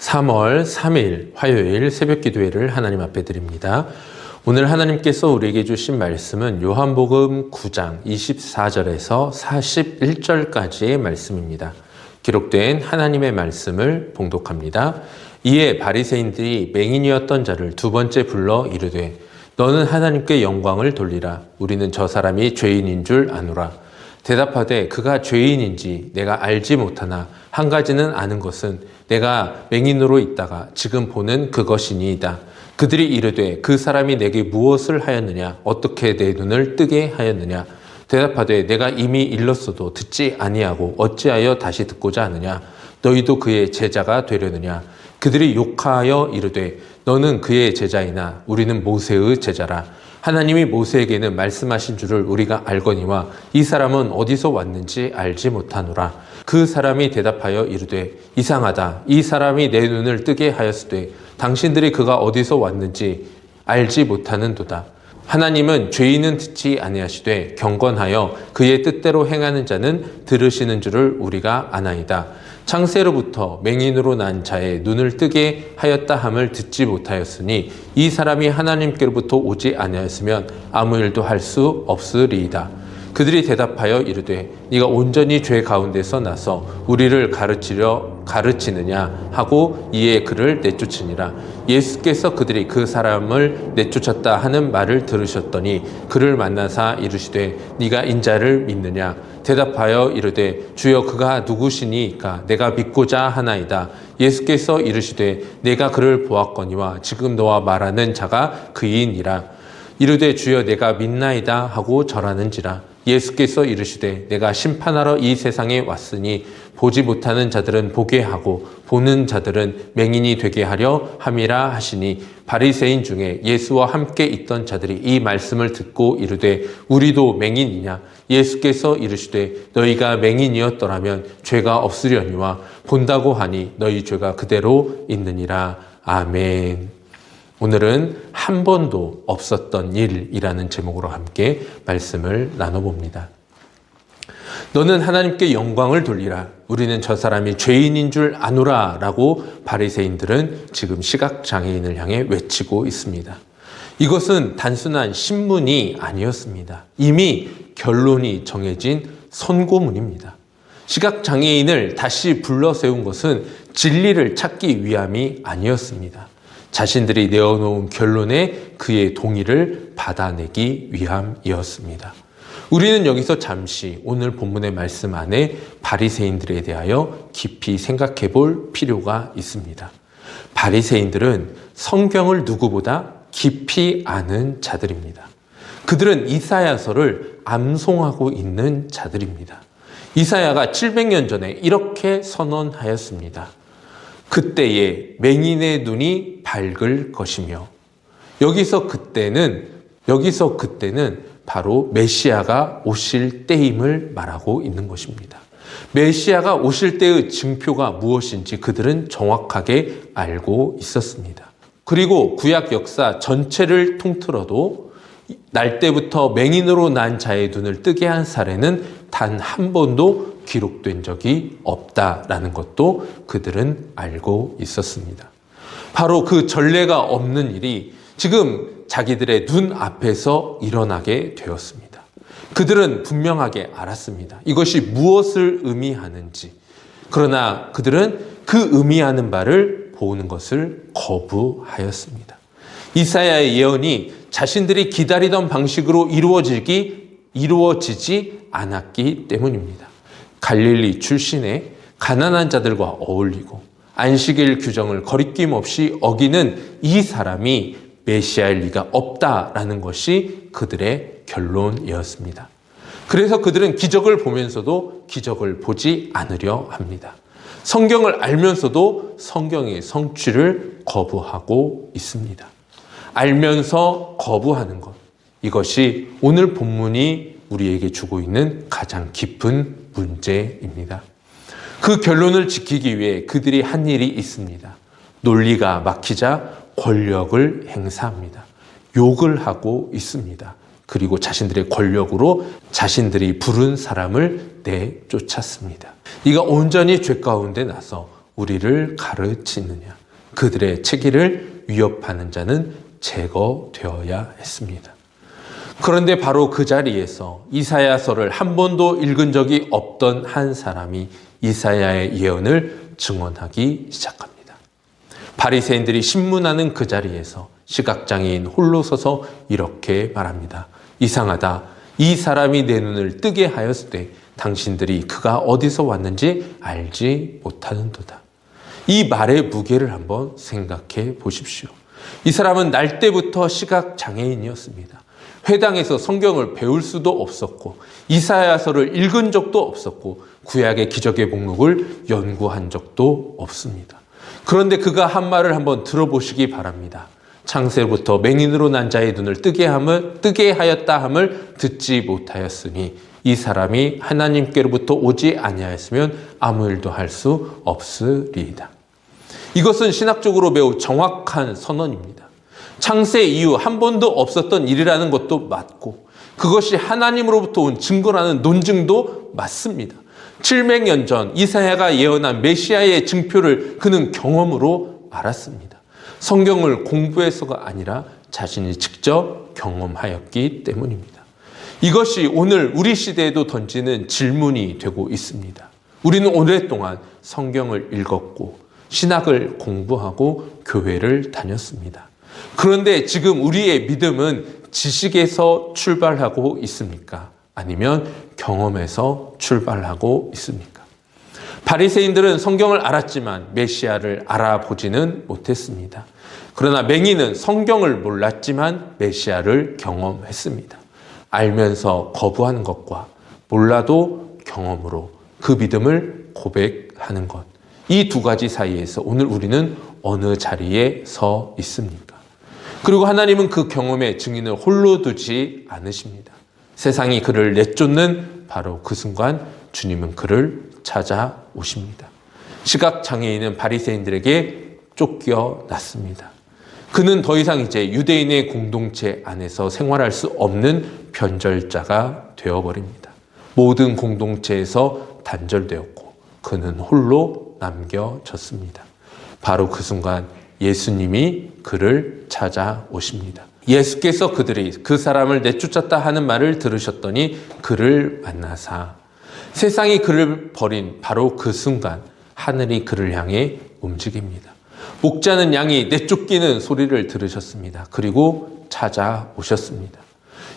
3월 3일 화요일 새벽 기도회를 하나님 앞에 드립니다. 오늘 하나님께서 우리에게 주신 말씀은 요한복음 9장 24절에서 41절까지의 말씀입니다. 기록된 하나님의 말씀을 봉독합니다. 이에 바리새인들이 맹인이었던 자를 두 번째 불러 이르되 너는 하나님께 영광을 돌리라. 우리는 저 사람이 죄인인 줄 아노라. 대답하되 그가 죄인인지 내가 알지 못하나 한 가지는 아는 것은 내가 맹인으로 있다가 지금 보는 그것이니이다. 그들이 이르되 그 사람이 내게 무엇을 하였느냐? 어떻게 내 눈을 뜨게 하였느냐? 대답하되 내가 이미 일렀어도 듣지 아니하고 어찌하여 다시 듣고자 하느냐? 너희도 그의 제자가 되려느냐? 그들이 욕하여 이르되 너는 그의 제자이나 우리는 모세의 제자라. 하나님이 모세에게는 말씀하신 줄을 우리가 알거니와 이 사람은 어디서 왔는지 알지 못하노라. 그 사람이 대답하여 이르되 이상하다. 이 사람이 내 눈을 뜨게 하였으되 당신들이 그가 어디서 왔는지 알지 못하는도다. 하나님은 죄인은 듣지 아니하시되 경건하여 그의 뜻대로 행하는 자는 들으시는 줄을 우리가 아나이다. 창세로부터 맹인으로 난 자의 눈을 뜨게 하였다 함을 듣지 못하였으니 이 사람이 하나님께로부터 오지 아니하였으면 아무 일도 할 수 없으리이다. 그들이 대답하여 이르되 네가 온전히 죄 가운데서 나서 우리를 가르치느냐 하고 이에 그를 내쫓으니라. 예수께서 그들이 그 사람을 내쫓았다 하는 말을 들으셨더니 그를 만나사 이르시되 네가 인자를 믿느냐? 대답하여 이르되 주여 그가 누구시니이까? 내가 믿고자 하나이다. 예수께서 이르시되 내가 그를 보았거니와 지금 너와 말하는 자가 그이니라. 이르되 주여 내가 믿나이다 하고 절하는지라. 예수께서 이르시되 내가 심판하러 이 세상에 왔으니 보지 못하는 자들은 보게 하고 보는 자들은 맹인이 되게 하려 함이라 하시니 바리새인 중에 예수와 함께 있던 자들이 이 말씀을 듣고 이르되 우리도 맹인이냐? 예수께서 이르시되 너희가 맹인이었더라면 죄가 없으려니와 본다고 하니 너희 죄가 그대로 있느니라. 아멘. 오늘은 한 번도 없었던 일이라는 제목으로 함께 말씀을 나눠봅니다. 너는 하나님께 영광을 돌리라. 우리는 저 사람이 죄인인 줄 아노라 라고 바리새인들은 지금 시각장애인을 향해 외치고 있습니다. 이것은 단순한 신문이 아니었습니다. 이미 결론이 정해진 선고문입니다. 시각장애인을 다시 불러 세운 것은 진리를 찾기 위함이 아니었습니다. 자신들이 내어놓은 결론에 그의 동의를 받아내기 위함이었습니다. 우리는 여기서 잠시 오늘 본문의 말씀 안에 바리새인들에 대하여 깊이 생각해 볼 필요가 있습니다. 바리새인들은 성경을 누구보다 깊이 아는 자들입니다. 그들은 이사야서를 암송하고 있는 자들입니다. 이사야가 700년 전에 이렇게 선언하였습니다. 그때에 맹인의 눈이 밝을 것이며 여기서 그때는 바로 메시아가 오실 때임을 말하고 있는 것입니다. 메시아가 오실 때의 징표가 무엇인지 그들은 정확하게 알고 있었습니다. 그리고 구약 역사 전체를 통틀어도 날 때부터 맹인으로 난 자의 눈을 뜨게 한 사례는 단 한 번도 기록된 적이 없다라는 것도 그들은 알고 있었습니다. 바로 그 전례가 없는 일이 지금 자기들의 눈 앞에서 일어나게 되었습니다. 그들은 분명하게 알았습니다. 이것이 무엇을 의미하는지. 그러나 그들은 그 의미하는 바를 보는 것을 거부하였습니다. 이사야의 예언이 자신들이 기다리던 방식으로 이루어지지 않았기 때문입니다. 갈릴리 출신의 가난한 자들과 어울리고 안식일 규정을 거리낌 없이 어기는 이 사람이 메시아일 리가 없다라는 것이 그들의 결론이었습니다. 그래서 그들은 기적을 보면서도 기적을 보지 않으려 합니다. 성경을 알면서도 성경의 성취를 거부하고 있습니다. 알면서 거부하는 것. 이것이 오늘 본문이 우리에게 주고 있는 가장 깊은 문제입니다. 그 결론을 지키기 위해 그들이 한 일이 있습니다. 논리가 막히자 권력을 행사합니다. 욕을 하고 있습니다. 그리고 자신들의 권력으로 자신들이 부른 사람을 내쫓았습니다. 네가 온전히 죄 가운데 나서 우리를 가르치느냐. 그들의 체계를 위협하는 자는 제거되어야 했습니다. 그런데 바로 그 자리에서 이사야서를 한 번도 읽은 적이 없던 한 사람이 이사야의 예언을 증언하기 시작합니다. 바리새인들이 신문하는 그 자리에서 시각장애인 홀로 서서 이렇게 말합니다. 이상하다. 이 사람이 내 눈을 뜨게 하였으되 당신들이 그가 어디서 왔는지 알지 못하는도다. 이 말의 무게를 한번 생각해 보십시오. 이 사람은 날 때부터 시각장애인이었습니다. 회당에서 성경을 배울 수도 없었고 이사야서를 읽은 적도 없었고 구약의 기적의 목록을 연구한 적도 없습니다. 그런데 그가 한 말을 한번 들어보시기 바랍니다. 창세부터 맹인으로 난 자의 눈을 뜨게 하였다 함을 듣지 못하였으니 이 사람이 하나님께로부터 오지 아니하였으면 아무 일도 할 수 없으리이다. 이것은 신학적으로 매우 정확한 선언입니다. 창세 이후 한 번도 없었던 일이라는 것도 맞고 그것이 하나님으로부터 온 증거라는 논증도 맞습니다. 700년 전 이사야가 예언한 메시아의 증표를 그는 경험으로 알았습니다. 성경을 공부해서가 아니라 자신이 직접 경험하였기 때문입니다. 이것이 오늘 우리 시대에도 던지는 질문이 되고 있습니다. 우리는 오랫동안 성경을 읽었고 신학을 공부하고 교회를 다녔습니다. 그런데 지금 우리의 믿음은 지식에서 출발하고 있습니까? 아니면 경험에서 출발하고 있습니까? 바리새인들은 성경을 알았지만 메시아를 알아보지는 못했습니다. 그러나 맹인은 성경을 몰랐지만 메시아를 경험했습니다. 알면서 거부하는 것과 몰라도 경험으로 그 믿음을 고백하는 것. 이 두 가지 사이에서 오늘 우리는 어느 자리에 서 있습니까? 그리고 하나님은 그 경험의 증인을 홀로 두지 않으십니다. 세상이 그를 내쫓는 바로 그 순간 주님은 그를 찾아오십니다. 시각장애인은 바리새인들에게 쫓겨났습니다. 그는 더 이상 이제 유대인의 공동체 안에서 생활할 수 없는 변절자가 되어버립니다. 모든 공동체에서 단절되었고 그는 홀로 남겨졌습니다. 바로 그 순간 예수님이 그를 찾아오십니다. 예수께서 그 사람을 내쫓았다 하는 말을 들으셨더니 그를 만나사 세상이 그를 버린 바로 그 순간 하늘이 그를 향해 움직입니다. 목자는 양이 내쫓기는 소리를 들으셨습니다. 그리고 찾아오셨습니다.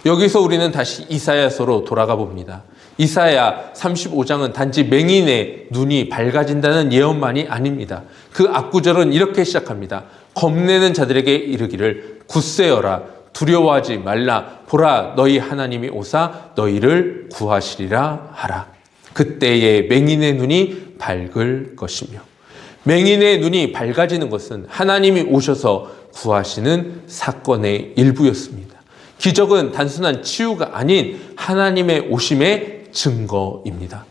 여기서 우리는 다시 이사야서로 돌아가 봅니다. 이사야 35장은 단지 맹인의 눈이 밝아진다는 예언만이 아닙니다. 그 앞구절은 이렇게 시작합니다. 겁내는 자들에게 이르기를 굳세어라 두려워하지 말라 보라 너희 하나님이 오사 너희를 구하시리라 하라. 그때에 맹인의 눈이 밝을 것이며 맹인의 눈이 밝아지는 것은 하나님이 오셔서 구하시는 사건의 일부였습니다. 기적은 단순한 치유가 아닌 하나님의 오심의 증거입니다.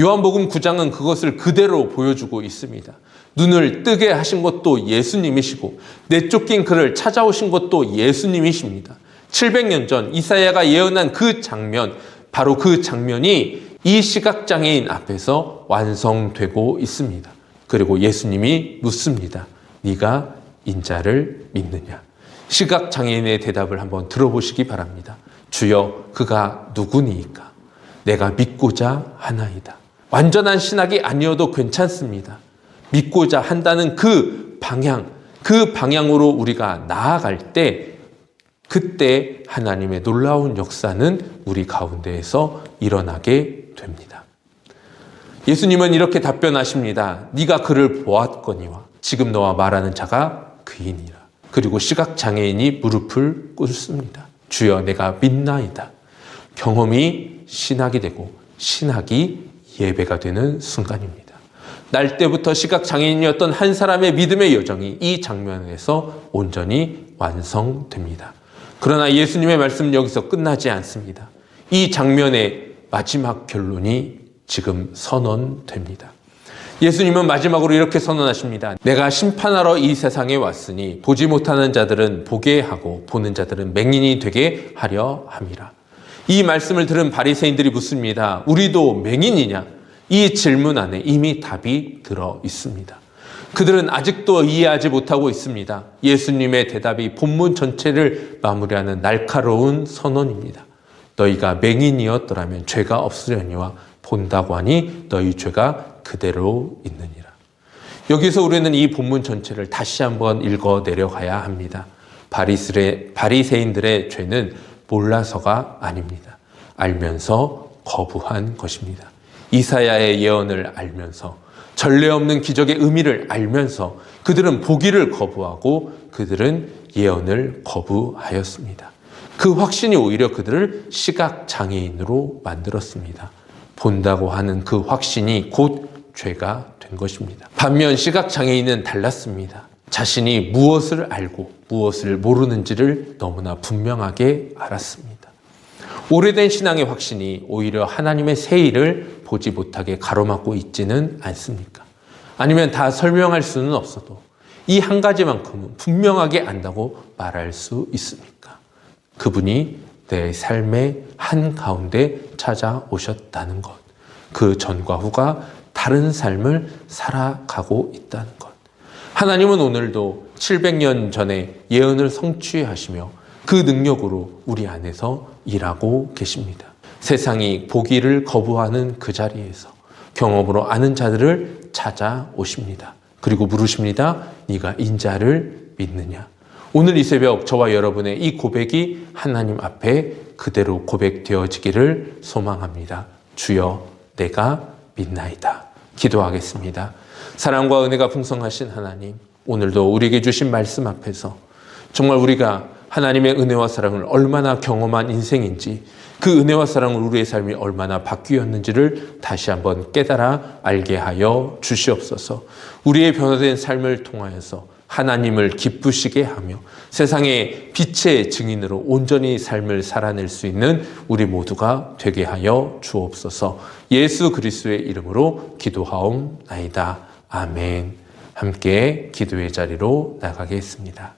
요한복음 9장은 그것을 그대로 보여주고 있습니다. 눈을 뜨게 하신 것도 예수님이시고 내쫓긴 그를 찾아오신 것도 예수님이십니다. 700년 전 이사야가 예언한 그 장면, 바로 그 장면이 이 시각장애인 앞에서 완성되고 있습니다. 그리고 예수님이 묻습니다. 네가 인자를 믿느냐? 시각장애인의 대답을 한번 들어보시기 바랍니다. 주여 그가 누구니이까? 내가 믿고자 하나이다. 완전한 신학이 아니어도 괜찮습니다. 믿고자 한다는 그 방향으로 우리가 나아갈 때 그때 하나님의 놀라운 역사는 우리 가운데에서 일어나게 됩니다. 예수님은 이렇게 답변하십니다. 네가 그를 보았거니와 지금 너와 말하는 자가 그이니라. 그리고 시각장애인이 무릎을 꿇습니다. 주여 내가 믿나이다. 경험이 신학이 되고 신학이 예배가 되는 순간입니다. 날 때부터 시각장애인이었던 한 사람의 믿음의 여정이 이 장면에서 온전히 완성됩니다. 그러나 예수님의 말씀은 여기서 끝나지 않습니다. 이 장면의 마지막 결론이 지금 선언됩니다. 예수님은 마지막으로 이렇게 선언하십니다. 내가 심판하러 이 세상에 왔으니 보지 못하는 자들은 보게 하고 보는 자들은 맹인이 되게 하려 함이라. 이 말씀을 들은 바리새인들이 묻습니다. 우리도 맹인이냐? 이 질문 안에 이미 답이 들어 있습니다. 그들은 아직도 이해하지 못하고 있습니다. 예수님의 대답이 본문 전체를 마무리하는 날카로운 선언입니다. 너희가 맹인이었더라면 죄가 없으려니와 본다고 하니 너희 죄가 그대로 있느니라. 여기서 우리는 이 본문 전체를 다시 한번 읽어 내려가야 합니다. 바리새인들의 죄는 몰라서가 아닙니다. 알면서 거부한 것입니다. 이사야의 예언을 알면서, 전례 없는 기적의 의미를 알면서 그들은 보기를 거부하고 그들은 예언을 거부하였습니다. 그 확신이 오히려 그들을 시각장애인으로 만들었습니다. 본다고 하는 그 확신이 곧 죄가 된 것입니다. 반면 시각장애인은 달랐습니다. 자신이 무엇을 알고 무엇을 모르는지를 너무나 분명하게 알았습니다. 오래된 신앙의 확신이 오히려 하나님의 새 일을 보지 못하게 가로막고 있지는 않습니까? 아니면 다 설명할 수는 없어도 이 한 가지만큼은 분명하게 안다고 말할 수 있습니까? 그분이 내 삶의 한가운데 찾아오셨다는 것, 그 전과 후가 다른 삶을 살아가고 있다는 것. 하나님은 오늘도 700년 전에 예언을 성취하시며 그 능력으로 우리 안에서 일하고 계십니다. 세상이 보기를 거부하는 그 자리에서 경험으로 아는 자들을 찾아오십니다. 그리고 물으십니다. 네가 인자를 믿느냐? 오늘 이 새벽 저와 여러분의 이 고백이 하나님 앞에 그대로 고백되어지기를 소망합니다. 주여, 내가 믿나이다. 기도하겠습니다. 사랑과 은혜가 풍성하신 하나님, 오늘도 우리에게 주신 말씀 앞에서 정말 우리가 하나님의 은혜와 사랑을 얼마나 경험한 인생인지, 그 은혜와 사랑을 우리의 삶이 얼마나 바뀌었는지를 다시 한번 깨달아 알게 하여 주시옵소서. 우리의 변화된 삶을 통하여서 하나님을 기쁘시게 하며 세상의 빛의 증인으로 온전히 삶을 살아낼 수 있는 우리 모두가 되게 하여 주옵소서. 예수 그리스도의 이름으로 기도하옵나이다. 아멘. 함께 기도의 자리로 나가겠습니다.